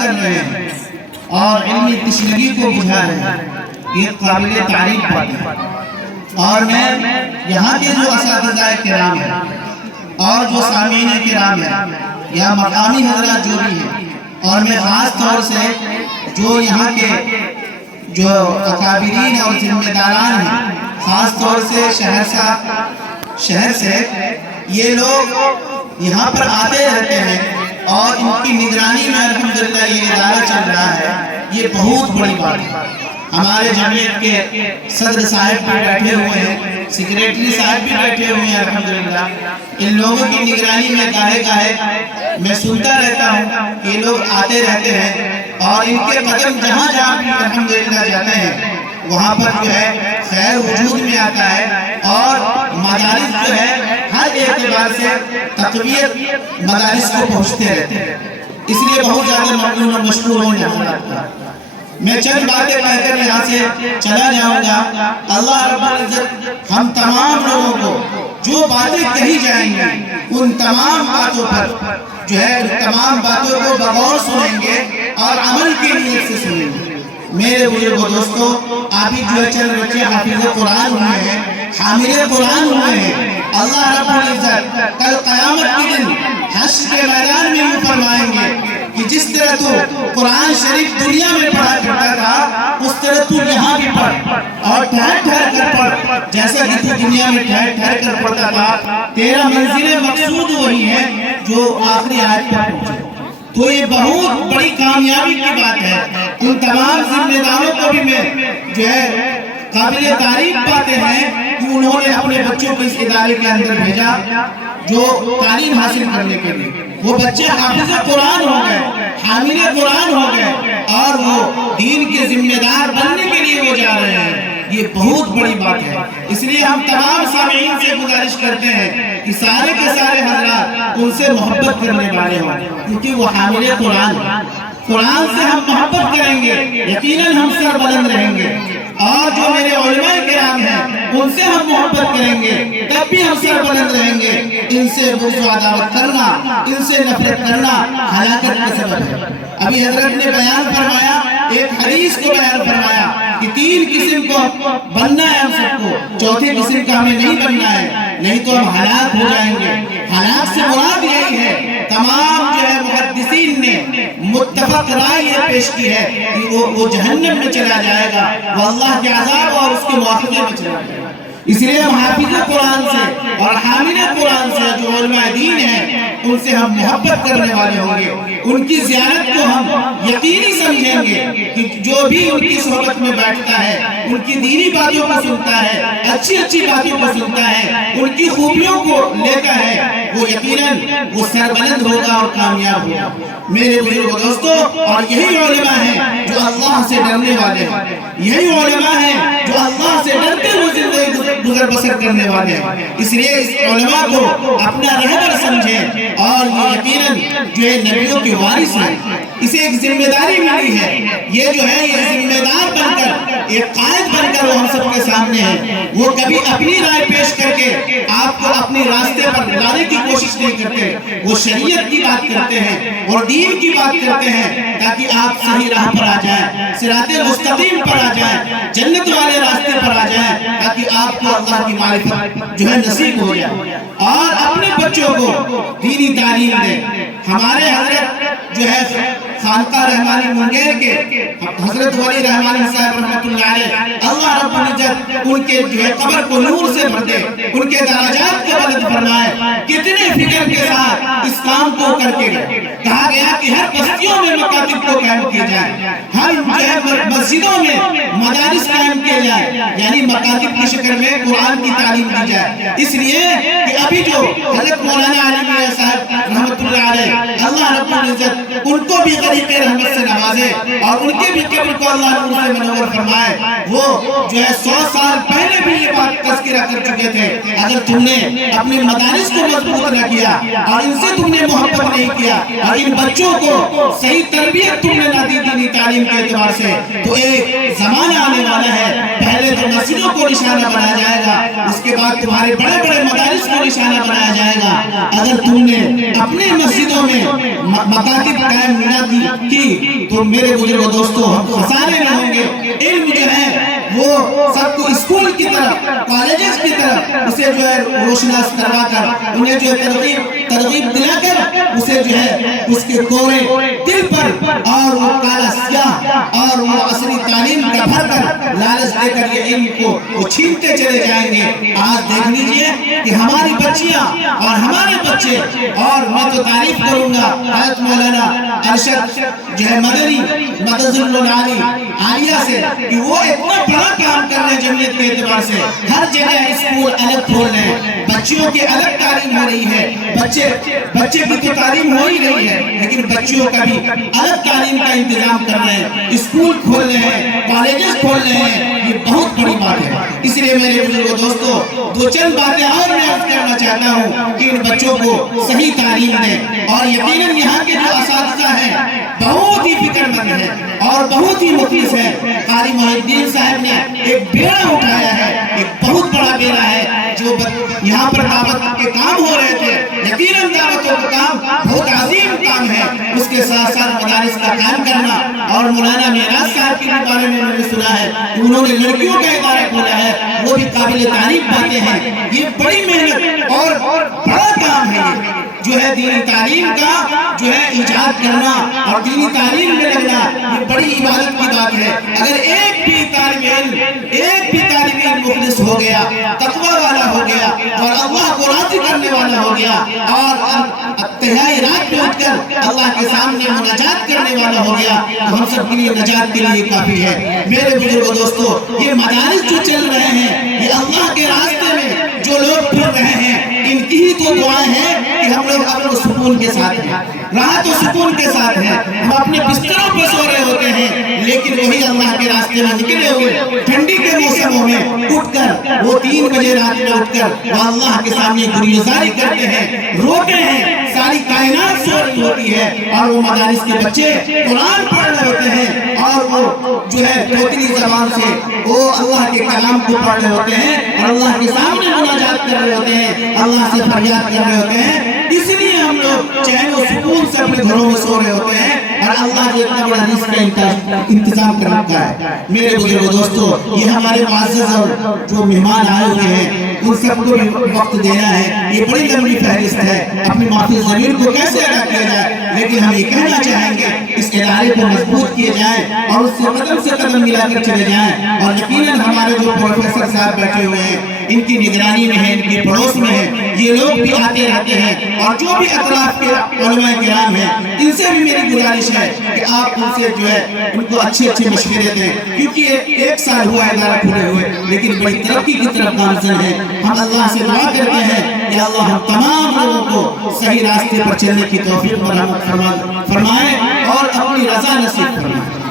کر رہے ہیں اور علمی تشنگی کو بجھا رہے ہیں، یہ قابل تعریف بات ہے۔ اور میں یہاں کے جو اساتذہ کرام ہیں اور جو سامعین کرام ہیں یا مقامی حضرات جو بھی ہیں، اور میں خاص طور سے جو یہاں کے جو اکابرین اور ذمہ داران ہیں، خاص طور سے شہر سے یہ لوگ یہاں پر آتے رہتے ہیں اور ان کی نگرانی میں الحمدللہ یہ ادارہ چل رہا ہے، یہ بہت بڑی بات ہے۔ ہمارے جمعیت کے صدر صاحب بھی بیٹھے ہوئے ہیں، سیکریٹری صاحب بھی بیٹھے ہوئے ہیں الحمدللہ۔ ان لوگوں کی نگرانی میں گاہے میں سنتا رہتا ہوں کہ یہ لوگ آتے رہتے ہیں اور ان کے قدم جہاں جہاں بھی الحمدللہ جاتے ہیں وہاں پر جو ہے خیر وجود میں آتا ہے، اور مدارس جو ہے ہر اعتبار سے تقویت مدارس کو پہنچتے رہتے ہیں۔ اس لیے بہت زیادہ ممنون و مشکور ہوں حضرات کا۔ میں چند باتیں کہہ کر یہاں سے چلا جاؤں گا۔ اللہ رب العزت ہم تمام لوگوں کو جو باتیں کہی جائیں گی ان تمام باتوں پر جو ہے تمام باتوں کو بغور سنیں گے اور عمل کی نیت سے سنیں گے۔ میرے بزرگوں دوستو، آپ ہی جو چند بچے حافظ قرآن ہوئے ہیں، حامل قرآن ہوئے ہیں، اللہ رب العزت کل قیامت کے دن حشر کے میدان میں یہ فرمائیں گے کہ جس طرح تو قرآن شریف دنیا میں پڑھا کرتا تھا اس طرح تو یہاں بھی پڑھ اور ٹھہر ٹھہر کر پڑھ، جیسا کہ تو دنیا میں ٹھہر ٹھہر کر پڑھتا تھا۔ تیرا منزل مقصود وہی ہے جو آخری آیت پر پہنچے۔ تو یہ بہت بڑی کامیابی کی بات ہے۔ ان تمام ذمہ داروں کو بھی میں جو ہے قابل تعریف پاتے ہیں کہ انہوں نے اپنے بچوں کو اس ادارے کے اندر بھیجا جو تعلیم حاصل کرنے کے لیے۔ وہ بچے حافظ قرآن ہو گئے، حامل قرآن ہو گئے اور وہ دین کے ذمہ دار بننے کے لیے وہ جا رہے ہیں۔ یہ بہت بڑی بات ہے۔ اس لیے ہم تمام سامعین سے گزارش کرتے ہیں کہ سارے کے سارے حضرات ان سے محبت کرنے والے ہوں، کیونکہ وہ حامل قرآن سے ہم محبت کریں گے، یقیناً ہم سر بلند رہیں گے۔ اور جو میرے علماء کرام ہیں ان سے ہم محبت کریں گے تب بھی ہم سر بلند رہیں گے۔ ان سے بغض و عداوت کرنا، ان سے نفرت کرنا ہلاکت کا سبب ہے۔ ابھی حضرت نے بیان فرمایا، ایک حدیث کو بیان فرمایا کہ 3 قسم کو بننا ہے ہم سب کو، چوتھے قسم کا ہمیں نہیں بننا ہے، نہیں تو ہم ہلاک ہو جائیں گے۔ ہلاک سے مراد یہی ہے، تمام جو ہے محدثین نے متفق رائے یہ پیش کی ہے کہ وہ جہنم میں چلا جائے گا، وہ اللہ کے عذاب اور اس کے مواخذے میں چلا جائے گا۔ اس لیے ہم حافظ قرآن سے اور حامل قرآن سے جو علماء دین ہیں ان سے ہم محبت کرنے والے ہوں گے۔ ان کی زیارت کو ہم یقینی سمجھیں گے کہ جو بھی ان کی صحبت میں بیٹھتا ہے، ان کی دینی باتوں کو سنتا ہے، اچھی اچھی باتوں کو سنتا ہے، ان کی خوبیوں کو لیتا ہے، وہ یقیناً وہ سربلند ہوگا اور کامیاب ہوگا۔ میرے بزرگ دوستو، اور یہی علماء ہیں جو اللہ سے ڈرنے والے ہیں، یہی علماء ہیں جو اللہ سے ڈرتے ہوئے زندگی گزر بسر کرنے والے ہیں۔ اس لیے اس علماء کو اپنا رہبر سمجھیں، اور یہ یقیناً جو ہے نبیوں کے وارث ہیں، اسے ایک ذمہ داری ملی ہے۔ یہ جو ہے یہ ذمہ دار بن کر ایک قائد بن کر وہ ہم سب کے سامنے ہے۔ وہ کبھی اپنی رائے پیش کر کے آپ کو اپنے راستے پر لانے کی کوشش نہیں کرتے، وہ شریعت کی بات کرتے ہیں اور دین کی بات کرتے ہیں تاکہ آپ صحیح راہ پر آ جائیں، صراط مستقیم پر آ جائیں، جنت والے راستے پر آ جائیں، تاکہ آپ کو اللہ کی معرفت جو ہے نصیب ہو جائے۔ اور اپنے بچوں کو دینی تعلیم دیں۔ ہمارے حضرت جو ہے خانقاہ رحمانی منگیر کے حضرت ولی رحمانی صاحب رحمت اللہ علیہ، اللہ رب العزت ان کے جو ہے قبر کو نور سے بھر دے، ان کے درجات کو بلند فرمائے۔ کتنے فکر کے ساتھ اس کام کو کر کے گئے۔ کہا گیا کہ ہر بستیوں میں مکاتب کو قائم کیا جائے، ہر جو ہے مسجدوں میں مدارس قائم کیا جائے، یعنی مکاتب کی شکل میں قرآن کی تعلیم دی جائے۔ اس لیے کہ ابھی جو حضرت مولانا علی میاں صاحب رحمت اللہ علیہ، اللہ رب العزت ان کو بھی غریب رحمت سے نوازے اور ان کے بھی قبر کو اللہ نور سے منور فرمائے۔ وہ جو ہے 100 سال پہلے بھی یہ بات تذکرہ کر چکے تھے، اگر تم نے اپنے مدارس کو مضبوط نہ کیا اور ان سے تم نے محبت نہیں کیا اور ان بچوں کو صحیح تربیت تربیت تم نے نہ دی دینی تعلیم کے اعتبار سے، تو ایک زمانہ آنے والا ہے، پہلے تو مسجدوں کو نشانہ بنایا جائے گا، اس کے بعد تمہارے بڑے بڑے مدارس کو نشانہ بنایا جائے گا۔ اگر تم نے اپنی مسجدوں میں مکاتب قائم نہ کی تو میرے بزرگ دوستو ہم خسارے میں ہوں گے۔ علم جو ہے وہ سب کو اسکول کی طرف، کالجز کی طرف اسے جو ہے روشناس کروا کر، انہیں جو ہے ترغیب دلا کر اسے جو ہے اس کے کورے دل پر اور وہ کالا سیاہ اور وہ عصری تعلیم کا بھر کر لالچ دے کر یہ علم کو وہ چھینتے چلے جائیں گے۔ آج دیکھ لیجئے کہ ہماری بچیاں اور ہمارے بچے، اور میں تو تعریف کروں گا حضرت مولانا ارشد جو ہے مدنی مدد العالی عالیہ سے، کہ وہ اتنا بڑا کام کر رہے ہیں جمعیت کے اعتبار سے، ہر جگہ اسکول الگ کھول رہے ہیں، بچیوں کی الگ تعلیم ہو رہی ہے، بچے کی تو تعلیم ہو ہی رہی ہے لیکن بچیوں کا بھی الگ تعلیم کا انتظام کر رہے ہیں، اسکول کھول رہے ہیں، کالجز کھول رہے ہیں، یہ بہت بڑی بات ہے۔ اس لیے میرے بزرگوں دوستو دو چند باتیں اور میں عرض کرنا چاہتا ہوں کہ ان بچوں کو صحیح تعلیم دیں، اور یقیناً یہاں کے جو اساتذہ ہیں بہت ہی فکر مند ہیں اور بہت ہی مخلص ہیں۔ قاری محی الدین صاحب نے ایک بیڑا اٹھایا ہے، ایک بہت بڑا بیڑا ہے، جو یہاں پر دعوت کے کام ہو رہے تھے، یقیناً دعوتوں کا کام بہت عظیم کام ہے، اس کے ساتھ ساتھ مدارس کا قائم کرنا، اور مولانا معراج صاحب کے بارے میں نے سنا ہے کہ انہوں نے لڑکیوں کا ادارہ کھولا ہے، وہ بھی قابل تعریف باتیں ہیں۔ یہ بڑی محنت اور بڑا کام ہے، یہ جو ہے دینی تعلیم کا جو ہے ایجاد کرنا اور دینی تعلیم میں لگنا، یہ بڑی عبادت کی بات ہے۔ اگر ایک بھی طالب علم مخلص ہو گیا، تقوی والا ہو گیا اور اللہ کو راضی کرنے والا ہو گیا اور تہائی رات میں اٹھ کر اللہ کے سامنے مناجات کرنے والا ہو گیا، تو ہم سب کے لیے نجات کے لیے کافی ہے۔ میرے بزرگوں دوستو یہ مدارس جو چل رہے ہیں، یہ اللہ کے راستے میں جو لوگ پھر رہے ہیں، ان کی ہی تو دعائیں ہیں کہ ہم لوگ اپنے سکون کے ساتھ ہیں، راحت و سکون کے ساتھ ہیں، ہم اپنے بستروں پر سو رہے ہوتے ہیں، لیکن وہی اللہ کے راستے میں نکلے ہوئے ٹھنڈی کے موسموں میں اٹھ کر وہ 3 بجے رات میں اٹھ کر وہ اللہ کے سامنے گریزاری کرتے ہیں، روتے ہیں، ساری کائنات سو رہی ہوتی ہے، اور وہ مدارس کے بچے قرآن پڑھ رہے ہوتے ہیں، اور وہ جو ہے توتلی زبان سے وہ اللہ کے کلام کو پڑھ رہے ہوتے ہیں اور اللہ کے سامنے مناجات کر رہے ہوتے ہیں، اللہ سے فریاد کر رہے ہوتے ہیں۔ اس لیے ہم لوگ چین و سکون سے اپنے گھروں میں سو رہے ہوتے ہیں، اور اللہ جو اتنا بڑا رزق کا انتظام کر رکھا ہے۔ میرے بزرگوں دوستو یہ ہمارے معزز اور جو مہمان آئے ہوئے ہیں ان سب کو بھی وقت دینا ہے، یہ بڑی لمبی فہرست ہے، اپنی معافی ضمیر کو کیسے ادا کیا جائے، لیکن ہم یہ کہنا چاہیں گے اس ادارے کو مضبوط کیے جائیں اور اس سے قدم ملا کر چلے جائیں، اور یقیناً ہمارے جو پروفیسر صاحب بیٹھے ہوئے ہیں ان کی نگرانی میں ہیں، ان کی پڑوس میں ہیں، یہ لوگ بھی آتے رہتے ہیں، اور جو بھی اطراف کے علماء کرام ہیں ان سے بھی میری گزارش ہے کہ آپ ان سے جو ہے ان کو اچھے مشورے دیں، کیونکہ 1 سال ہوا ادارہ کھلے ہوئے لیکن بڑی ترقی کی طرف گامزن ہے۔ ہم اللہ سے دعا کرتے ہیں کہ اللہ ہم تمام لوگوں کو صحیح راستے پر چلنے کی توفیق فرمائے اور اپنی رضا نصیب فرمائے۔